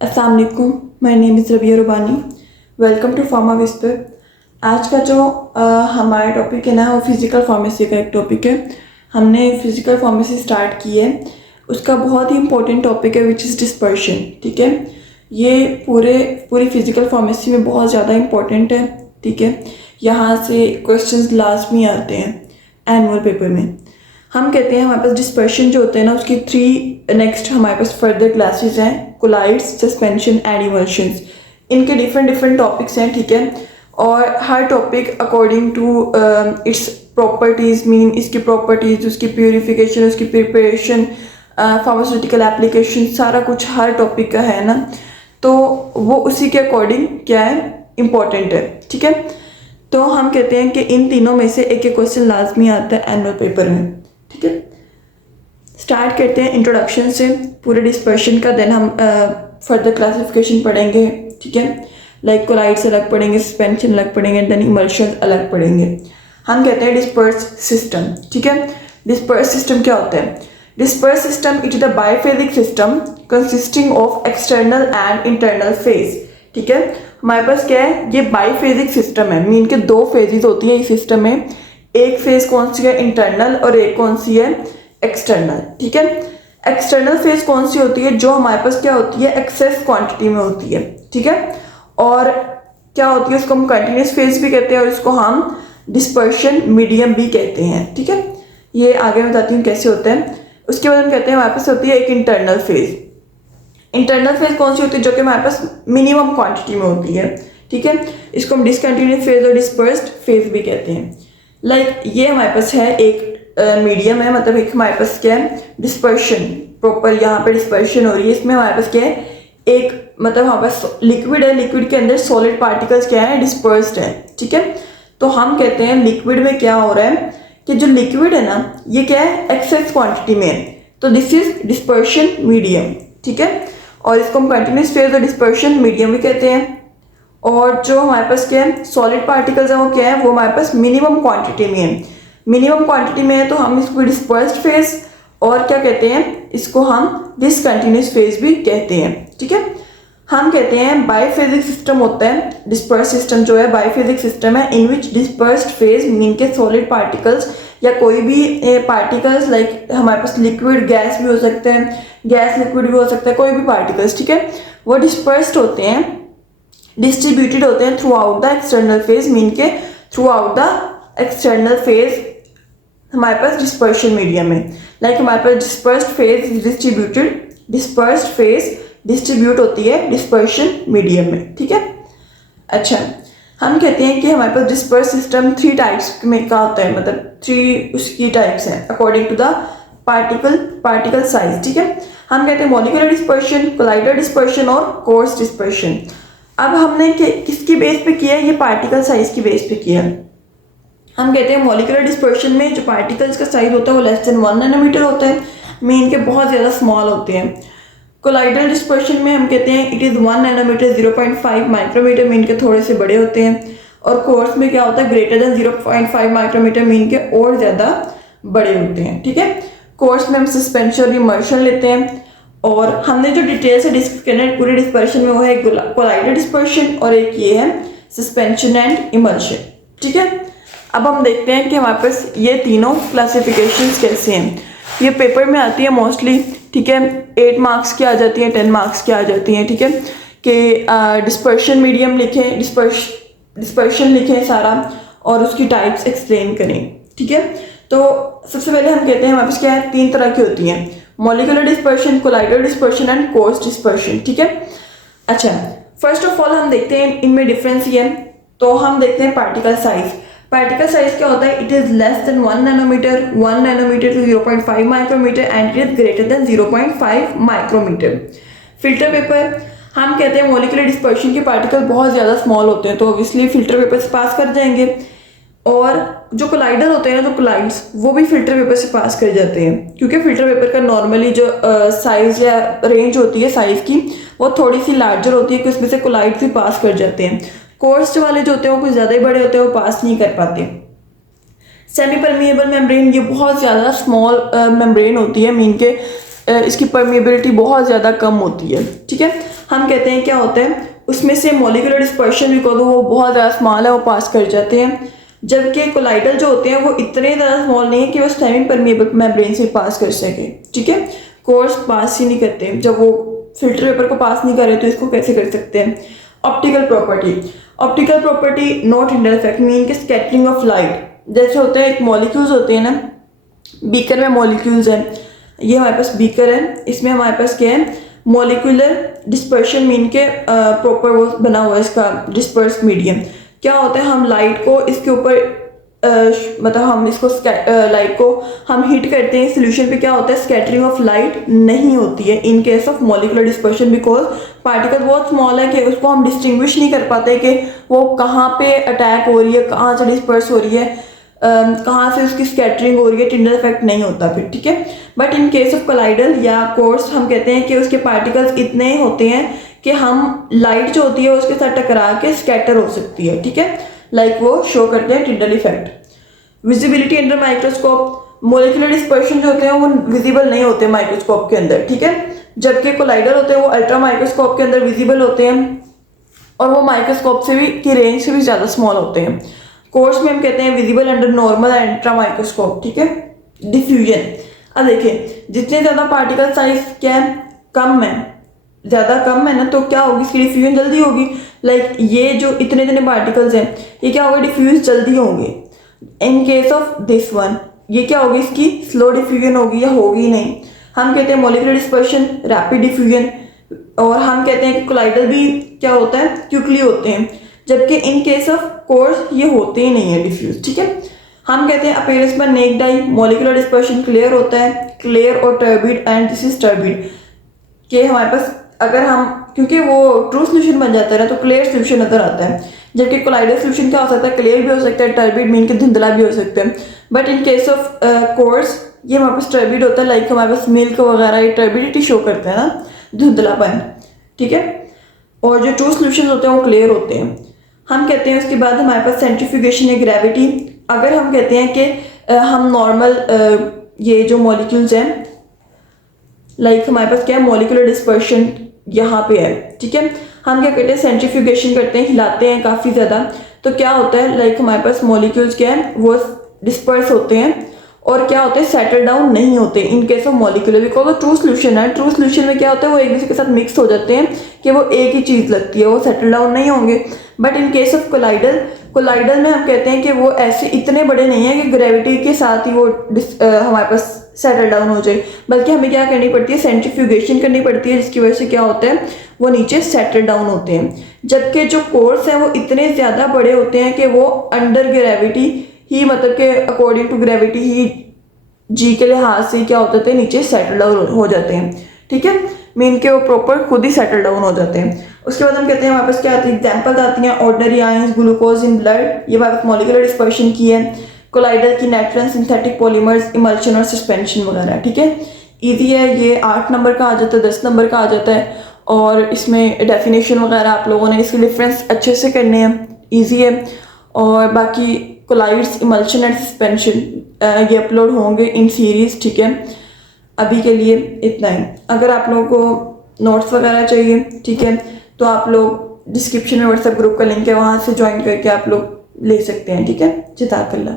अस्सलाम वालेकुम, my name is Rabia Rubani. Welcome to Pharma Whisper. आज का जो हमारा टॉपिक है ना वो फिज़िकल फार्मेसी का एक टॉपिक है। हमने फिज़िकल फार्मेसी स्टार्ट की है, उसका बहुत ही इंपॉर्टेंट टॉपिक है विच इज़ डिस्पर्शन। ठीक है, ये पूरी फिज़िकल फार्मेसी में बहुत ज़्यादा इंपॉर्टेंट है। ठीक है, यहाँ से क्वेश्चंस लाजमी आते हैं एनुअल पेपर में। हम कहते हैं हमारे पास डिस्पर्शन जो होते हैं ना उसकी नेक्स्ट हमारे पास फर्दर क्लासेस हैं, कोलाइड्स, सस्पेंशन एंड इमल्शंस। इनके डिफरेंट टॉपिक्स हैं। ठीक है, और हर topic according to its properties, mean इसकी प्रॉपर्टीज़, उसकी प्योरीफिकेशन, उसकी प्रिपरेशन, फार्मास्यूटिकल एप्लीकेशन, सारा कुछ हर टॉपिक का है ना, तो वो उसी के अकॉर्डिंग क्या है, इम्पॉर्टेंट है। ठीक है, तो हम कहते हैं कि इन तीनों में से एक क्वेश्चन लाजमी आता है एनुअल पेपर में। ठीक है, स्टार्ट करते हैं इंट्रोडक्शन से पूरे डिस्पर्शन का, देन हम फर्दर क्लासिफिकेशन पढ़ेंगे। ठीक है, लाइक कोलाइड्स अलग पढ़ेंगे, सस्पेंशन अलग पढ़ेंगे, देन इमल्शन अलग पढ़ेंगे। हम कहते हैं डिस्पर्स सिस्टम। ठीक है, डिस्पर्स सिस्टम क्या होता है? Disperse system it is the biphasic system consisting of external and internal phase. ठीक है, हमारे पास क्या है, ये बाइफेजिक सिस्टम है, मीन के दो फेजेस होती है इस सिस्टम में। एक फेज कौन सी है, इंटरनल, और एक कौन सी है, एक्सटर्नल। ठीक है, एक्सटर्नल फेज कौन सी होती है, जो हमारे पास क्या होती है, एक्सेस क्वांटिटी में होती है। ठीक है, और क्या होती है, उसको हम कंटिन्यूस फेज भी कहते हैं और इसको हम डिस्पर्शन मीडियम भी कहते हैं। ठीक है, ये आगे मैं बताती हूँ कैसे होता है। उसके बाद हम कहते हैं हमारे पास होती है एक इंटरनल फेज। इंटरनल फेज कौन सी होती है, जो कि हमारे पास मिनिमम क्वांटिटी में होती है। ठीक है, इसको हम डिसकंटिन्यूस फेज और डिस्पर्स्ड फेज भी कहते हैं। लाइक ये हमारे पास है एक मीडियम है, मतलब एक हमारे पास क्या है, डिस्पर्शन, प्रॉपर यहाँ पे डिस्पर्शन हो रही है। इसमें हमारे पास क्या है, एक मतलब हमारे पास लिक्विड है, लिक्विड के अंदर सॉलिड पार्टिकल्स क्या है, डिस्पर्स्ड है। ठीक है, तो हम कहते हैं लिक्विड में क्या हो रहा है कि जो लिक्विड है ना ये क्या है, एक्सेस क्वांटिटी में है, तो दिस इज डिस्पर्शन मीडियम। ठीक है, और इसको हम कंटिन्यूस फेज और डिस्पर्शन मीडियम भी कहते हैं। और जो हमारे पास क्या है, सॉलिड पार्टिकल्स है वो क्या है, वो हमारे पास मिनिमम क्वांटिटी में है। मिनिमम क्वांटिटी में है तो हम इसको डिस्पर्स्ड फेज और क्या कहते हैं, इसको हम डिसकंटिन्यूस फेज भी कहते हैं। ठीक है, हम कहते हैं बाइफेजिक सिस्टम होता है डिस्पर्स सिस्टम, जो है बाइफेजिक सिस्टम है इन विच डिस्पर्स्ड फेज मीन के सॉलिड पार्टिकल्स या कोई भी पार्टिकल्स, लाइक हमारे पास लिक्विड गैस भी हो सकते हैं, गैस लिक्विड भी हो सकता है, कोई भी पार्टिकल्स, ठीक है, वो डिस्पर्स्ड होते हैं, डिस्ट्रीब्यूटेड होते हैं throughout the external phase, mean के throughout the external phase हमारे पास डिस्पर्शन मीडियम में। लाइक हमारे पास dispersed phase distributed, dispersed phase distribute होती है डिस्पर्शन मीडियम में। ठीक है, अच्छा, हम कहते हैं कि हमारे पास डिस्पर्स सिस्टम 3 टाइप्स में का होता है, मतलब 3 उसकी टाइप्स हैं according to the particle size. ठीक है, हम कहते हैं मॉलिक्यूलर डिस्पर्शन, कोलाइडल डिस्पर्शन और कोर्स डिस्पर्शन। अब हमने किसकी बेस पे किया है, ये पार्टिकल साइज की बेस पे किया है। हम कहते हैं मॉलिक्यूलर डिस्पर्शन में जो पार्टिकल्स का साइज होता है वो लेस देन 1 नैनोमीटर होता है, मीन के बहुत ज़्यादा स्मॉल होते हैं। कोलाइडल डिस्पर्शन में हम कहते हैं it is 1 nanometre 0.5 micrometre, mean के थोड़े से बड़े होते हैं। और कोर्स में क्या होता है, ग्रेटर देन 0.5 माइक्रोमीटर, मीन के और ज़्यादा बड़े होते हैं। ठीक है, कोर्स में हम सस्पेंशन और इमल्शन लेते हैं। और हमने जो डिटेल से डिस्कस करना है पूरे डिस्पर्शन में वो है कोलाइडल डिस्पर्शन और एक ये है सस्पेंशन एंड इमल्शन। ठीक है, अब हम देखते हैं कि हमारे पास ये तीनों क्लासिफिकेशंस कैसे हैं। ये पेपर में आती है मोस्टली। ठीक है, 8 मार्क्स की आ जाती हैं, 10 मार्क्स की आ जाती हैं। ठीक है, कि डिस्पर्शन मीडियम लिखें, डिस्पर्शन लिखें सारा और उसकी टाइप्स एक्सप्लेन करें। ठीक है, तो सबसे पहले हम कहते हैं हमारे पास क्या है, 3 तरह की होती हैं, molecular dispersion, colloidal dispersion and course dispersion. ठीक है, अच्छा, फर्स्ट ऑफ ऑल हम देखते हैं इनमें डिफरेंस ये है। तो हम देखते हैं पार्टिकल साइज। पार्टिकल साइज क्या होता है, it is less than 1 nanometre, 1 nanometre to 0.5 micrometre and it is greater than 0.5 micrometre. Filter paper, हम कहते हैं मॉलिक्यूलर डिस्पर्शन के पार्टिकल बहुत ज़्यादा स्मॉल होते हैं तो ऑब्वियसली फिल्टर पेपर से पास कर जाएंगे। और जो कोलाइडल होते हैं, जो कोलाइड्स, वो भी फिल्टर पेपर से पास कर जाते हैं, क्योंकि फिल्टर पेपर का नॉर्मली जो साइज या रेंज होती है साइज की वो थोड़ी सी लार्जर होती है कि उसमें से कोलाइड्स भी पास कर जाते हैं। कोर्स वाले जो होते हैं वो कुछ ज़्यादा ही बड़े होते हैं, वो पास नहीं कर पाते। सेमी परमिएबल मेम्ब्रेन, ये बहुत ज़्यादा स्मॉल मेम्ब्रेन होती है, मीन के इसकी परमिएबिलिटी बहुत ज़्यादा कम होती है। ठीक है, हम कहते हैं क्या होता है उसमें से मॉलिक्यूलर डिस्पर्शन भी करो वो बहुत ज़्यादा स्मॉल है, वो पास कर जाते हैं, जबकि कोलाइडल जो होते हैं वो इतने ज़्यादा स्मॉल नहीं है कि वो सेमी परमिएबल मेम्ब्रेन से पास कर सके। ठीक है, कोर्स पास ही नहीं करते, जब वो फिल्टर पेपर को पास नहीं करे तो इसको कैसे कर सकते हैं। Optical property not Tyndall effect mean के स्कैटरिंग ऑफ लाइट। जैसे होता है एक मॉलिक्यूल्स होते हैं ना, बीकर में मॉलिक्यूल्स हैं, ये हमारे पास बीकर है, इसमें हमारे पास क्या है मॉलिक्यूलर डिस्पर्शन मीन के प्रॉपर वो बना हुआ है इसका डिस्पर्स मीडियम। क्या होता है हम लाइट को इसके ऊपर मतलब हम इसको लाइट को हम हीट करते हैं सोल्यूशन पे, क्या होता है स्कैटरिंग ऑफ लाइट नहीं होती है in case of molecular dispersion, because particle बहुत स्मॉल है कि उसको हम डिस्टिंग्विश नहीं कर पाते कि वो कहाँ पे अटैक हो रही है, कहाँ से डिस्पर्स हो रही है, कहाँ से उसकी स्कैटरिंग हो रही है, टिंडल इफेक्ट नहीं होता फिर। ठीक है, but in case of colloidal या कोर्स हम कहते हैं कि उसके पार्टिकल्स इतने ही होते हैं कि हम लाइट जो होती है उसके साथ टकरा के स्कैटर हो सकती है। ठीक है, लाइक वो शो करते हैं Tyndall effect. Visibility under microscope, molecular dispersion जो होते हैं वो विजिबल नहीं होते माइक्रोस्कोप के अंदर। ठीक है, जबकि कोलाइडल होते हैं वो अल्ट्रा माइक्रोस्कोप के अंदर विजिबल होते हैं और वो माइक्रोस्कोप से भी की रेंज से भी ज़्यादा स्मॉल होते हैं। कोर्स में हम कहते हैं visible under normal and ultra microscope. ठीक है, डिफ्यूजन, अब देखिए जितने ज़्यादा पार्टिकल साइज क्या है कम है, ज़्यादा कम है ना, तो क्या होगी इसकी डिफ्यूजन जल्दी होगी। लाइक ये जो इतने इतने पार्टिकल्स हैं ये क्या होगा डिफ्यूज जल्दी होंगे। In case of this one ये क्या होगी इसकी स्लो डिफ्यूजन होगी या होगी नहीं। हम कहते हैं मॉलिक्यूलर डिस्पर्शन रैपिड डिफ्यूजन, और हम कहते हैं कि कोलाइडल भी क्या होता है क्विकली होते हैं, जबकि इन केस ऑफ कोर्स ये होते ही नहीं है डिफ्यूज। ठीक है, हम कहते हैं अपीयरेंस पर नेक्ड आई मॉलिक्यूलर डिस्पर्शन क्लियर होता है, क्लियर और turbid and this is turbid कि हमारे पास अगर हम क्योंकि वो ट्रू सोल्यूशन बन जाता है ना तो क्लियर सोल्यूशन नजर आता है, जबकि कोलाइडल सोल्यूशन क्या हो सकता है क्लियर भी हो सकता है, टर्बिड मीन के धुंधला भी हो सकता है। But in case of course ये हमारे पास टर्बिड होता है, लाइक हमारे पास मिल्क वगैरह ये टर्बिडिटी शो करते हैं ना, धुंधलापन। ठीक है, और जो ट्रू सोल्यूशन होते हैं वो क्लियर होते हैं। हम कहते हैं उसके बाद हमारे पास सेंट्रीफ्यूगेशन या ग्रेविटी। अगर हम कहते हैं कि हम नॉर्मल ये जो मॉलिक्यूल्स हैं लाइक हमारे पास क्या है मॉलिक्यूलर डिस्पर्शन यहाँ पे है। ठीक है, हम क्या करते हैं सेंट्रीफ्यूगेशन करते हैं, हिलाते हैं काफ़ी ज़्यादा, तो क्या होता है लाइक हमारे पास मॉलिक्यूल्स क्या है वो डिस्पर्स होते हैं और क्या होते हैं सेटल डाउन नहीं होते in case of molecular, because वो ट्रू सोल्यूशन है। ट्रू सोल्यूशन में क्या होता है वो एक दूसरे के साथ मिक्स हो जाते हैं कि वो एक ही चीज़ लगती है, वो सेटल डाउन नहीं होंगे। But in case of colloidal में हम कहते हैं कि वो ऐसे इतने बड़े नहीं है कि ग्रेविटी के साथ ही वो हमारे पास सेटल डाउन हो जाए, बल्कि हमें क्या करनी पड़ती है सेंट्रीफ्यूगेशन करनी पड़ती है, जिसकी वजह से क्या होता है वो नीचे सेटल डाउन होते हैं। जबकि जो कोर्स हैं वो इतने ज़्यादा बड़े होते हैं कि वो अंडर ग्रेविटी ही मतलब कि अकॉर्डिंग टू ग्रेविटी ही जी के लिहाज से क्या होते थे नीचे सेटल डाउन हो जाते हैं। ठीक है, मीन के वो प्रॉपर खुद ही सेटल डाउन हो जाते हैं। उसके बाद हम कहते हैं हमारे पास क्या आती है एग्जाम्पल्स आती हैं ordinary ions, glucose in blood, ये हमारे पास मॉलिक्यूलर डिस्पर्शन की है, कोलाइडल की नाइट्रोजन सिंथेटिक पॉलीमर्स, इमल्शन और सस्पेंशन वगैरह। ठीक है, ईजी है, ये 8 नंबर का आ जाता है, 10 नंबर का आ जाता है, और इसमें डेफिनेशन वगैरह आप लोगों ने इसके डिफरेंस अच्छे से करने हैं, ईजी है। और बाकी कोलाइड्स, इमल्शन एंड सस्पेंशन ये अपलोड होंगे इन सीरीज़। ठीक है, अभी के लिए इतना ही। अगर आप लोगों को नोट्स वगैरह चाहिए ठीक है तो आप लोग डिस्क्रिप्शन में व्हाट्सएप ग्रुप का लिंक है, वहाँ से ज्वाइन करके आप लोग ले सकते हैं। ठीक है, जज़ाकल्लाह।